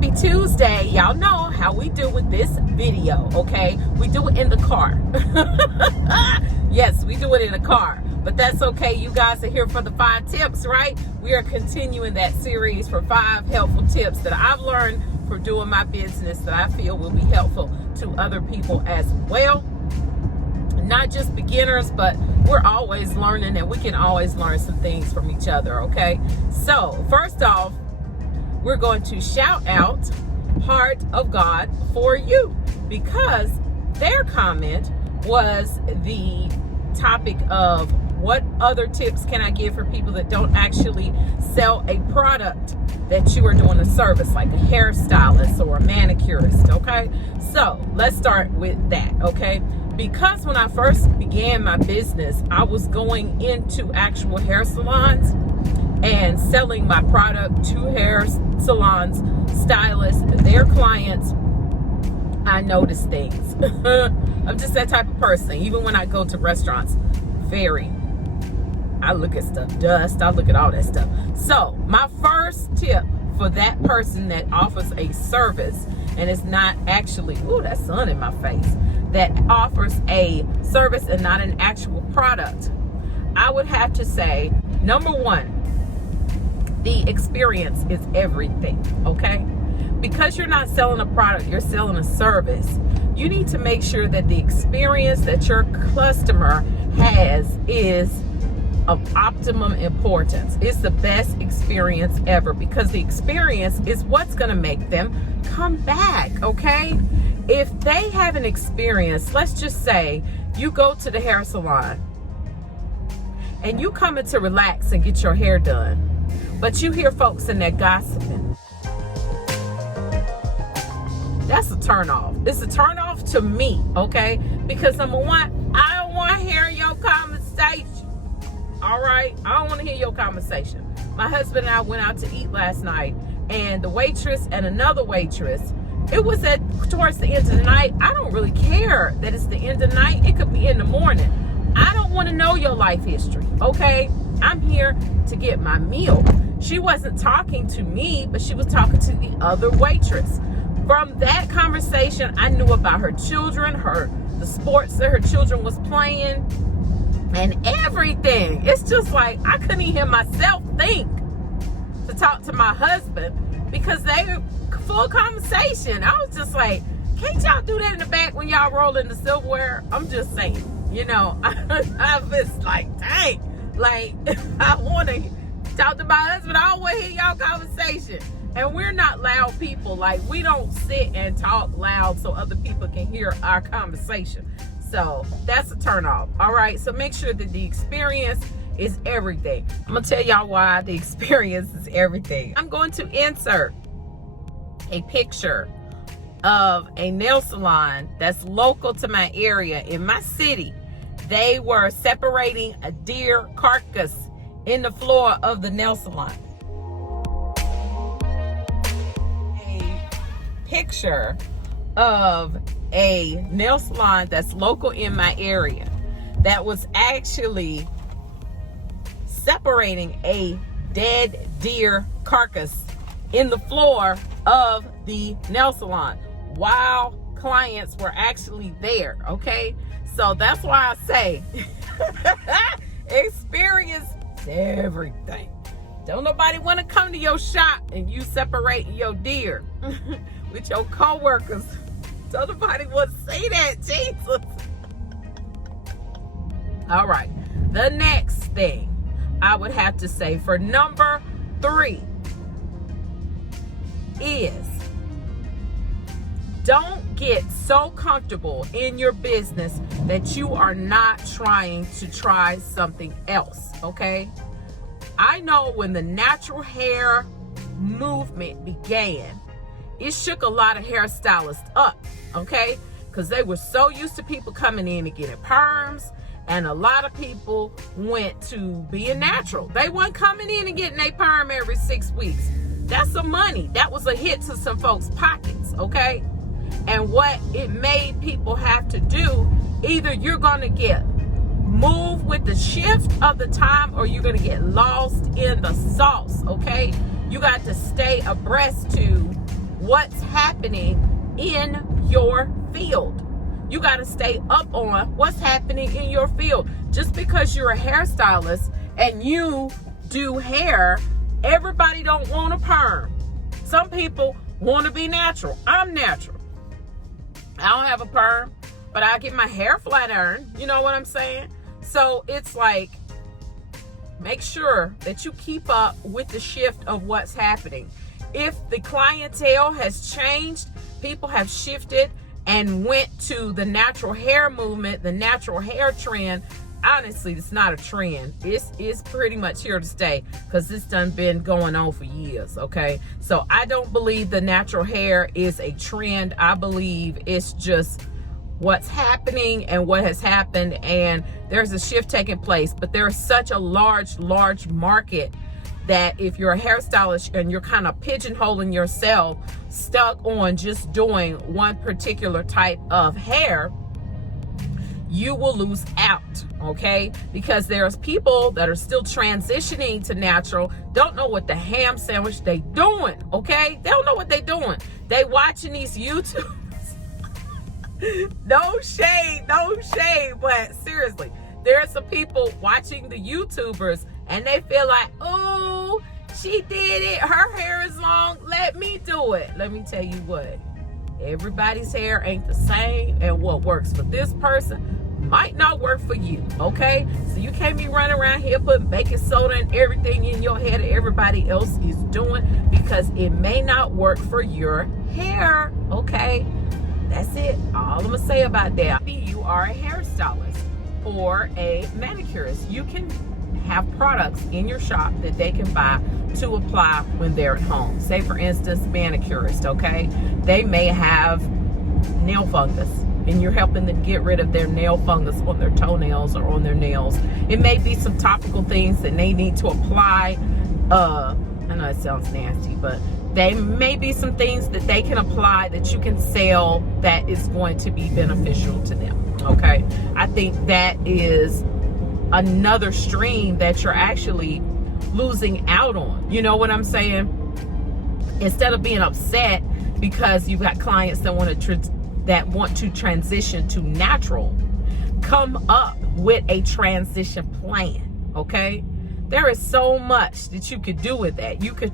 Happy Tuesday. Y'all know how we do with this video, okay? We do it in the car. Yes, we do it in the car, but that's okay. You guys are here for the 5 tips, right? We are continuing that series for 5 helpful tips that I've learned for doing my business that I feel will be helpful to other people as well. Not just beginners, but we're always learning, and we can always learn some things from each other, okay? So first off, we're going to shout out Heart of God for you, because their comment was the topic of what other tips can I give for people that don't actually sell a product, that you are doing a service like a hairstylist or a manicurist, okay? So let's start with that, okay? Because when I first began my business, I was going into actual hair salons and selling my product to hair salons, stylists, their clients. I notice things. I'm just that type of person. Even when I go to restaurants, I look at stuff, dust, I look at all that stuff. So my first tip for that person that offers a service and it's not actually, ooh, that sun in my face, that offers a service and not an actual product, I would have to say, number one, the experience is everything, okay? Because you're not selling a product, you're selling a service. You need to make sure that the experience that your customer has is of optimum importance. It's the best experience ever, because the experience is what's going to make them come back, okay? If they have an experience, let's just say you go to the hair salon and you come in to relax and get your hair done, but you hear folks in there gossiping, that's a turn off. It's a turn off to me, okay? Because number one, I don't want to hear your conversation. All right? I don't want to hear your conversation. My husband and I went out to eat last night, and the waitress and another waitress, it was towards the end of the night. I don't really care that it's the end of the night. It could be in the morning. I don't want to know your life history, okay? I'm here to get my meal. She wasn't talking to me, but she was talking to the other waitress. From that conversation, I knew about her children, the sports that her children was playing, and everything. It's just like I couldn't even hear myself think to talk to my husband, because they were full conversation. I was just like, can't y'all do that in the back when y'all roll in the silverware? I'm just saying, you know, I was like, dang, like I want to talk to my husband. I don't want to hear y'all conversation. And we're not loud people. Like, we don't sit and talk loud so other people can hear our conversation. So that's a turn off. All right. So make sure that the experience is everything. I'm going to tell y'all why the experience is everything. I'm going to insert a picture of a nail salon that's local to my area in my city. They were separating a deer carcass in the floor of the nail salon. Picture of a nail salon that's local in my area that was actually separating a dead deer carcass in the floor of the nail salon while clients were actually there, okay? So that's why I say experience everything. Don't nobody want to come to your shop and you separating your deer with your co-workers. Don't nobody want to see that, Jesus. All right. The next thing I would have to say for number 3 is, don't get so comfortable in your business that you are not trying to try something else, okay? I know when the natural hair movement began, it shook a lot of hairstylists up, okay? Because they were so used to people coming in and getting perms, and a lot of people went to being natural. They weren't coming in and getting a perm every 6 weeks. That's some money. That was a hit to some folks' pockets, okay? And what it made people have to do, either you're going to get move with the shift of the time, or you're going to get lost in the sauce, okay? You got to stay abreast to what's happening in your field. You got to stay up on what's happening in your field. Just because you're a hairstylist and you do hair, everybody don't want a perm. Some people want to be natural. I'm natural. I don't have a perm, but I get my hair flat ironed. You know what I'm saying? So it's like, make sure that you keep up with the shift of what's happening. If the clientele has changed, people have shifted and went to the natural hair movement, the natural hair trend. Honestly, it's not a trend. It's pretty much here to stay, because it's done been going on for years, okay? So I don't believe the natural hair is a trend. I believe it's just what's happening and what has happened, and there's a shift taking place. But there's such a large market that if you're a hairstylist and you're kind of pigeonholing yourself, stuck on just doing one particular type of hair, you will lose out, okay? Because there's people that are still transitioning to natural, don't know what the ham sandwich they doing, okay? They don't know what they doing. They watching these YouTubers. No shade, but seriously, there are some people watching the YouTubers and they feel like, oh, she did it, her hair is long, let me do it. Let me tell you what, everybody's hair ain't the same, and what works for this person might not work for you, okay? So you can't be running around here putting baking soda and everything in your hair that everybody else is doing, because it may not work for your hair, okay? That's it. All I'm gonna say about that. Maybe you are a hairstylist or a manicurist. You can have products in your shop that they can buy to apply when they're at home. Say for instance, manicurist, okay? They may have nail fungus, and you're helping them get rid of their nail fungus on their toenails or on their nails. It may be some topical things that they need to apply. I know it sounds nasty, but they may be some things that they can apply that you can sell that is going to be beneficial to them, okay? I think that is another stream that you're actually losing out on. You know what I'm saying? Instead of being upset because you've got clients that want to transition to natural, come up with a transition plan, okay? There is so much that you could do with that. You could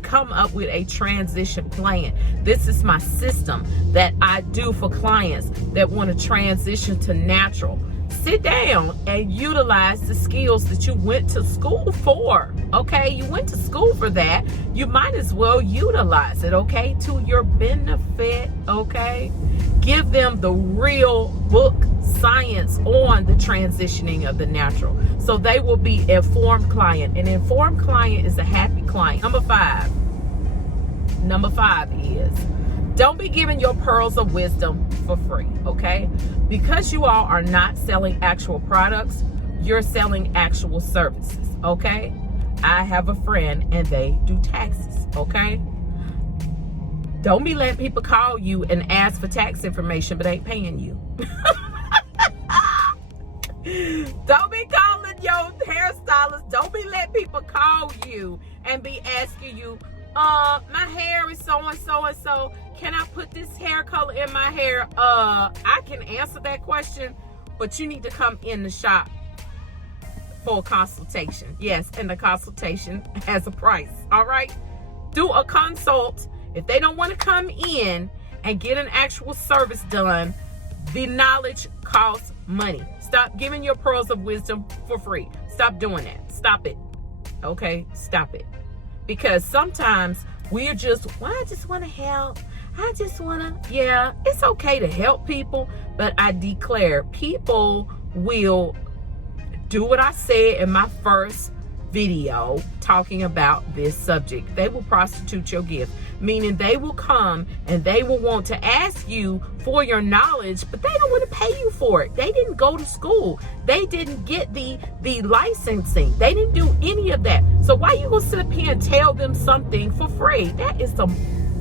come up with a transition plan. This is my system that I do for clients that want to transition to natural. Sit down and utilize the skills that you went to school for, okay? You went to school for that. You might as well utilize it, okay, to your benefit, okay? Give them the real book science on the transitioning of the natural, so they will be informed client. An informed client is a happy client. Number five is, don't be giving your pearls of wisdom for free, okay? Because you all are not selling actual products, you're selling actual services, okay? I have a friend and they do taxes, okay? Don't be letting people call you and ask for tax information but ain't paying you. Don't be calling your hairstylist. Don't be letting people call you and be asking you, my hair is so and so and so. Can I put this hair color in my hair? I can answer that question, but you need to come in the shop for a consultation. Yes, and the consultation has a price. All right? Do a consult. If they don't want to come in and get an actual service done, the knowledge costs money. Stop giving your pearls of wisdom for free. Stop doing that. Stop it. Okay? Stop it. Because sometimes we're just, well, I just want to help. I just want to, yeah, it's okay to help people, but I declare people will do what I said in my first video talking about this subject. They will prostitute your gift, meaning they will come and they will want to ask you for your knowledge, but they don't want to pay you for it. They didn't go to school. They didn't get the licensing. They didn't do any of that. So why you gonna sit up here and tell them something for free? That is some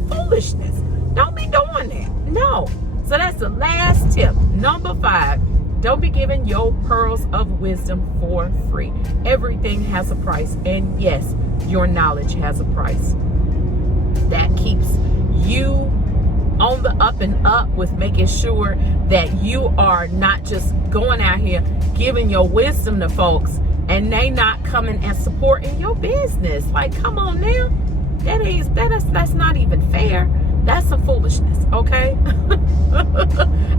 foolishness. Don't be doing that. No. So that's the last tip. Number 5, don't be giving your pearls of wisdom for free. Everything has a price. And yes, your knowledge has a price. That keeps you on the up and up with making sure that you are not just going out here giving your wisdom to folks and they not coming and supporting your business. Like, come on now. That's not even fair. That's some foolishness, okay?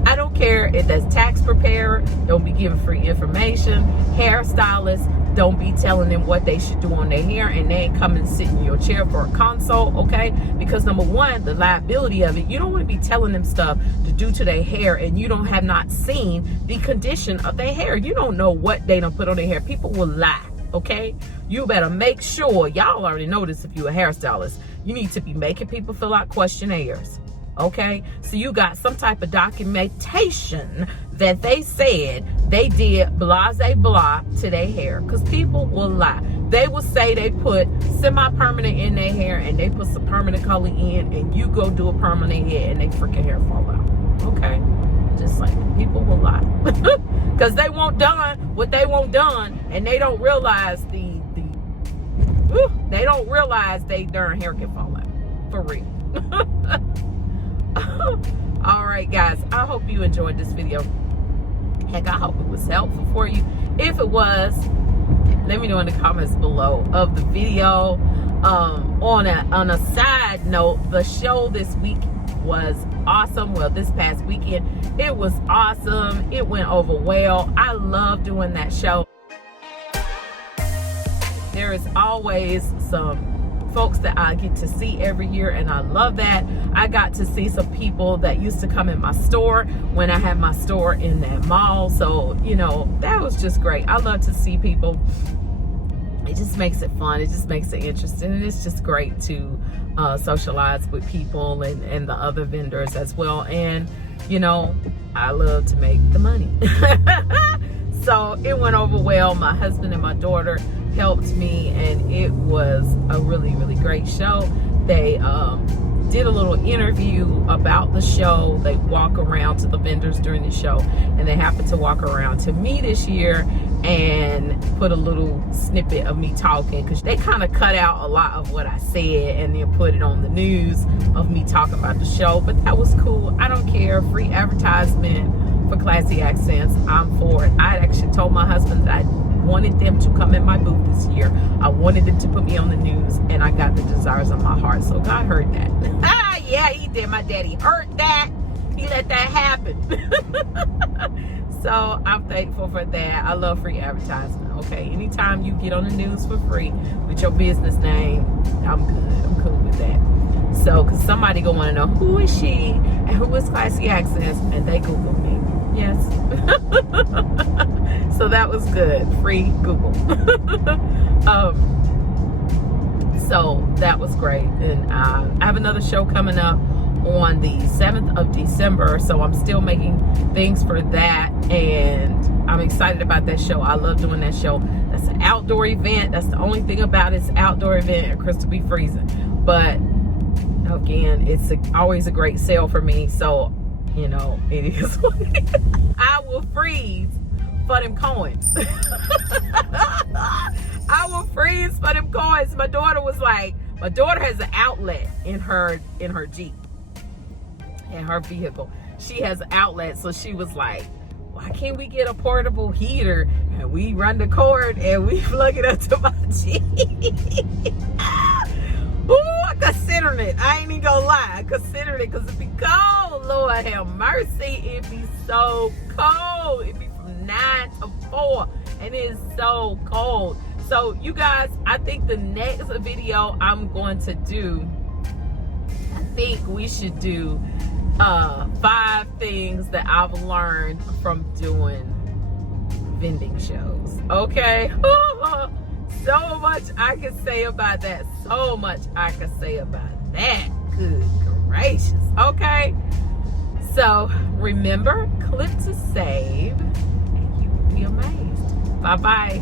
I don't care if that's tax preparer, don't be giving free information. Hairstylists, don't be telling them what they should do on their hair and they ain't come and sit in your chair for a consult, okay? Because number one, the liability of it, you don't want to be telling them stuff to do to their hair and you don't have not seen the condition of their hair. You don't know what they done put on their hair. People will lie, okay? You better make sure, y'all already know this if you're a hairstylist, you need to be making people fill out questionnaires, okay? So you got some type of documentation that they said they did blase blah to their hair, because people will lie. They will say they put semi-permanent in their hair and they put some permanent color in, and you go do a permanent hair and they freaking hair fall out, okay? Just like people will lie because they want done what they want done, and they don't realize they don't realize they darn hair can fall out for real. All right, guys, I hope you enjoyed this video. Heck, I hope it was helpful for you. If it was, let me know in the comments below of the video. On a side note, the show this week was awesome. Well, this past weekend, it was awesome. It went over well. I love doing that show. There is always some folks that I get to see every year, and I love that. I got to see some people that used to come in my store when I had my store in that mall. So, you know, that was just great. I love to see people. It just makes it fun. It just makes it interesting. And it's just great to socialize with people and the other vendors as well. And, you know, I love to make the money. So it went over well. My husband and my daughter helped me, and it was a really, really great show. They did a little interview about the show. They walk around to the vendors during the show, and they happened to walk around to me this year and put a little snippet of me talking, because they kind of cut out a lot of what I said and then put it on the news of me talking about the show. But that was cool. I don't care. Free advertisement for Classy Accents, I'm for it. I actually told my husband that I wanted them to come in my booth this year. I wanted them to put me on the news, and I got the desires of my heart. So God heard that. Yeah, he did. My daddy heard that. He let that happen. So I'm thankful for that. I love free advertisement. Okay, anytime you get on the news for free with your business name, I'm good. I'm cool with that. So, because somebody gonna want to know who is she and who is Classy Accents, and they Google me. Yes. So that was good. Free Google. So that was great. And I have another show coming up on the 7th of December. So I'm still making things for that. And I'm excited about that show. I love doing that show. That's an outdoor event. That's the only thing about it. It's an outdoor event, and Crystal be freezing. But again, it's always a great sale for me. So, you know, it is what it is. I will freeze for them coins. I will freeze for them coins. My daughter was like, my daughter has an outlet in her Jeep, in her vehicle. She has an outlet, so she was like, why can't we get a portable heater and we run the cord and we plug it up to my Jeep? Ooh, I considered it. I ain't even gonna lie. I considered it because it be cold. Lord have mercy. It be so cold. It be from 9 to 4 and it is so cold. So you guys, I think the next video I'm going to do, I think we should do 5 things that I've learned from doing vending shows. Okay. So much I can say about that. So much I can say about that. Good gracious. Okay. So remember, click to save, and you will be amazed. Bye-bye.